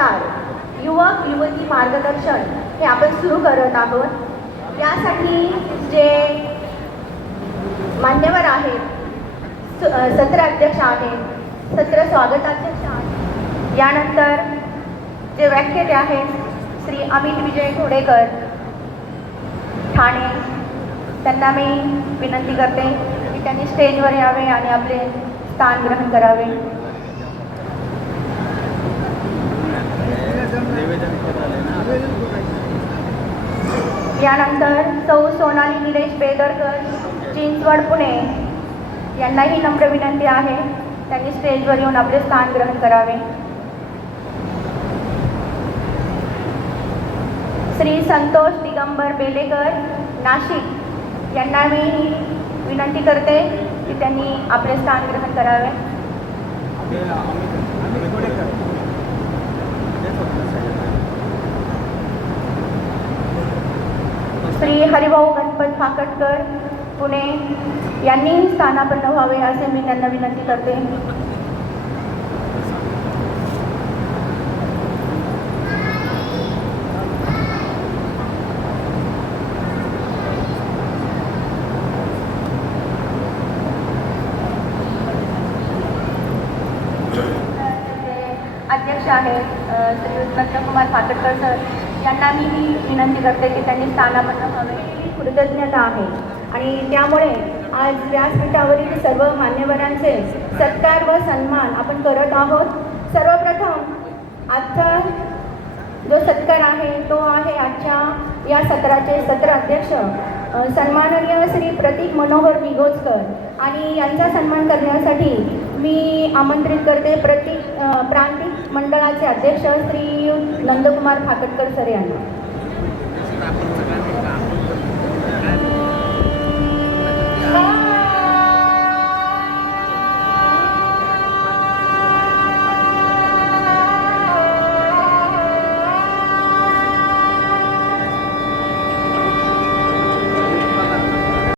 प्रचार, युवक युवती मार्गदर्शन हे आपण सुरू करत आहोत। यासाठी जे मान्यवर आहेत, सत्र अध्यक्ष आहेत, सत्र स्वागताध्यक्ष आहेत, यानंतर जे व्याख्याते आहेत श्री अमित विजय घोडेकर ठाणे, त्यांना मी विनंती करते की त्यांनी स्टेजवर यावे आणि आपले स्थान ग्रहण करावे। यानंतर सौ सोनाली निलेश बेदरकर, चिंचवड पुणे, यांनाही नम्र विनंती आहे त्यांनी स्टेजवर येऊन आपले स्थान ग्रहण करावे। श्री संतोष दिगंबर बेलेकर नाशिक, यांना मी विनंती करते की त्यांनी आपले स्थान ग्रहण करावे। श्री हरिभाऊ गणपत फाकटकर पुणे, यांनी स्थानापन्न व्हावे असे मी त्यांना विनंती करते। अध्यक्ष आहेत श्री नंदकुमार फाकटकर सर, यांना मी विनंती करते की त्यांनी स्थानापन्न व्हावे। कृतज्ञता आहे आणि त्यामुळे आज व्यासपीठावरील सर्व मान्यवरांचे सत्कार व सन्मान आपण करत आहोत। सर्वप्रथम आजचा जो सत्कार आहे तो आहे आजच्या या सत्राचे सत्र अध्यक्ष सन्माननीय श्री प्रतीक मनोहर निगोजकर, आणि यांचा सन्मान करण्यासाठी मी आमंत्रित करते प्रांतिक मंडळाचे अध्यक्ष श्री नंदकुमार फाकटकर सर यांना।